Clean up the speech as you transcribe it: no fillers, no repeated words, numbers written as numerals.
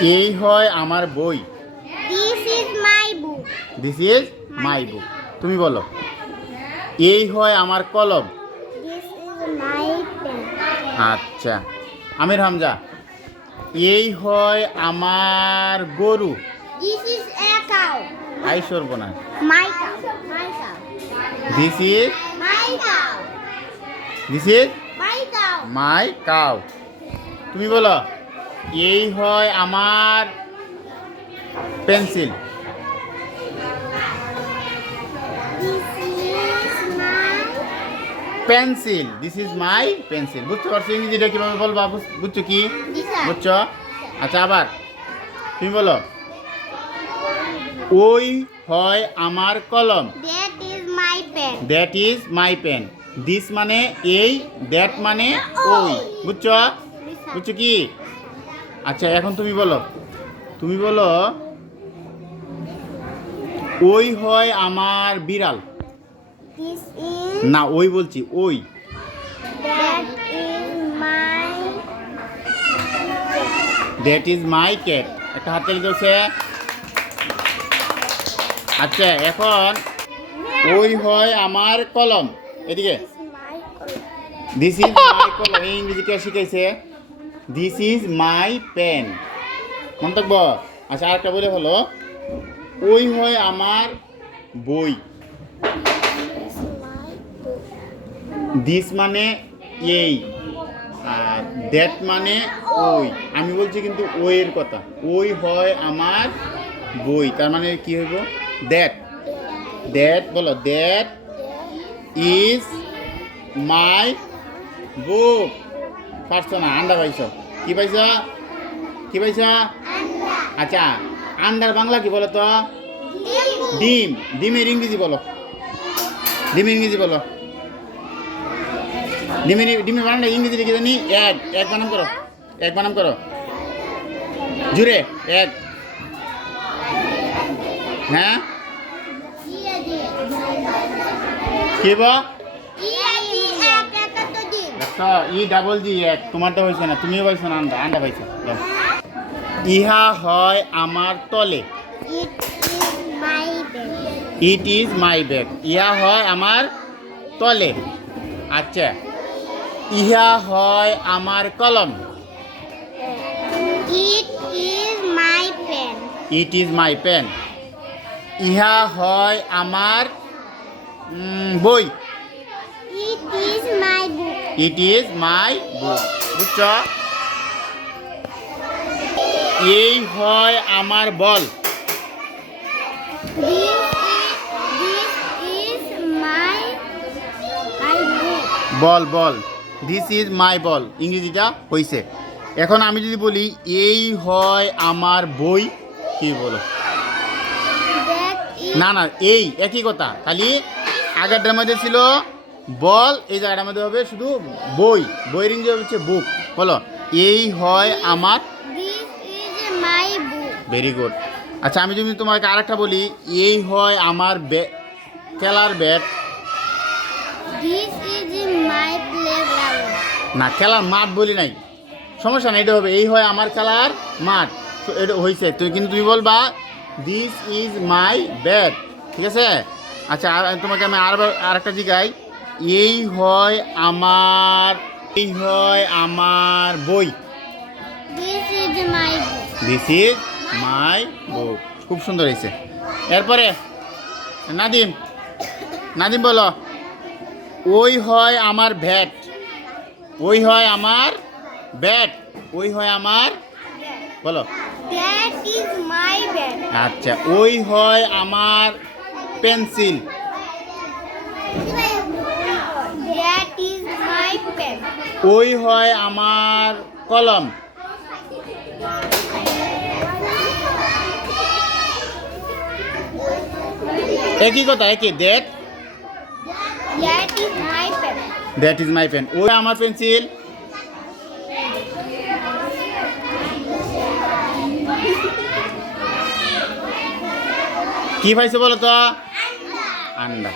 এই হয় আমার বই। This is my book. This is my book. তুমি বলো। এই হয় আমার কলম। This is my pen. আচ্ছা, আমির হামজা। এই হয় আমার গরু। This is a cow. I সর্বনাশ। My cow. My cow. This is My cow. My cow. My cow. তুমি বলো। এই হয় আমার pencil. Pencil. This is my pencil. বুঝতে পারছো ইংরেজিটা কিভাবে বলবা? বুঝছো কি? বুঝছো? আচ্ছা, আবার তুমি বলো। ওই হয় আমার কলম। That is my pen. That is my pen. This মানে এই, দ্যাট মানে ওই। বুঝছো? বুঝছো কি? আচ্ছা, এখন তুমি বলো। তুমি বলো। ওই হয় আমার বিড়াল। This is. না, ওই বলছি, ওই। That is my. That is my cat. একটা হাত তালি দিয়েছে। আচ্ছা, এখন ওই হয় আমার কলম। এদিকে। This is my color. This is my কলম। এই ইংরেজি কে শিখাইছে? This is my pen. মনে থাকবো? আচ্ছা, আরেকটা বলে হলো। ওই হয় আমার বই। This is my book. This মানে এই, আর দ্যাট মানে ওই। আমি বলছি কিন্তু ওইয়ের কথা। ওই হয় আমার বই, তার মানে কি হইব? দ্যাট। দ্যাট বলো। দ্যাট ইজ মাই বুক। পারছো না? আন্ডা পাইছ? কি পাইছ? কি পাইছ? আচ্ছা, আন্ডার বাংলা কি বলো তো? ডিম। ডিমের ইংরেজি বলো। ডিমের ইংরেজি বলো। ডিমের বানানটা ইংরেজি লিখে জানি। এক। এক বানাম করো। এক বানাম করো। জুড়ে এক। হ্যাঁ, কি বা? ই ডাবল জি এক। তোমারটা হয়েছে না, তুমিও পাইছো না। আন্ডা আন্ডা পাইছো। ইহা হয় আমার তলে। ইট ইজ মাই ব্যাগ। ইহা হয় আমার তলে। আচ্ছা, ইহা হয় আমার কলম। It is my pen. It is my pen. ইহা হয় আমার বই। It is my book. It is my book. বুঝছ? এই হয় আমার বল। This is my book. বল বল। This is my ball. ইংরেজিটা হয়েছে। এখন আমি যদি বলি এই হয় আমার বই, কি বলো? That is. না না, এই একই কথা, খালি আগেরটার মধ্যে ছিল বল, এই জায়গাটার মধ্যে হবে শুধু বই। বইয়ের ইংরেজি হচ্ছে বুক। বলো। এই হয় আমার। This is my book. Very good. আচ্ছা, আমি যদি তোমাকে আরেকটা বলি, এই হয় আমার খেলার bat. This is my playground. না, খেলার মাঠ বলি নাই। সমস্যা না, এটা হবে এই হয় আমার খেলার মাঠ। এটা হয়েছে। কিন্তু তুমি বলবা দিস ইজ মাই ব্যাট। ঠিক আছে? আচ্ছা, তোমাকে আমি আরেকটা জিগাই। এই হয় আমার বই। This is my book. This is my book. খুব সুন্দর হয়েছে। এরপরে নাদিম। নাদিম বলো। ওই হয় আমার ভ্যাট। ওই হয় আমার ব্যাট। ওই হয় আমার। বলো। That is my bag. আচ্ছা, ওই হয় আমার pencil. That is my pen. ওই হয় আমার কলম। একই কথা, একই। That That is my pen. That is my pen. ওই আমার পেন্সিল। কি পাইছে বলো তো? আন্ডা।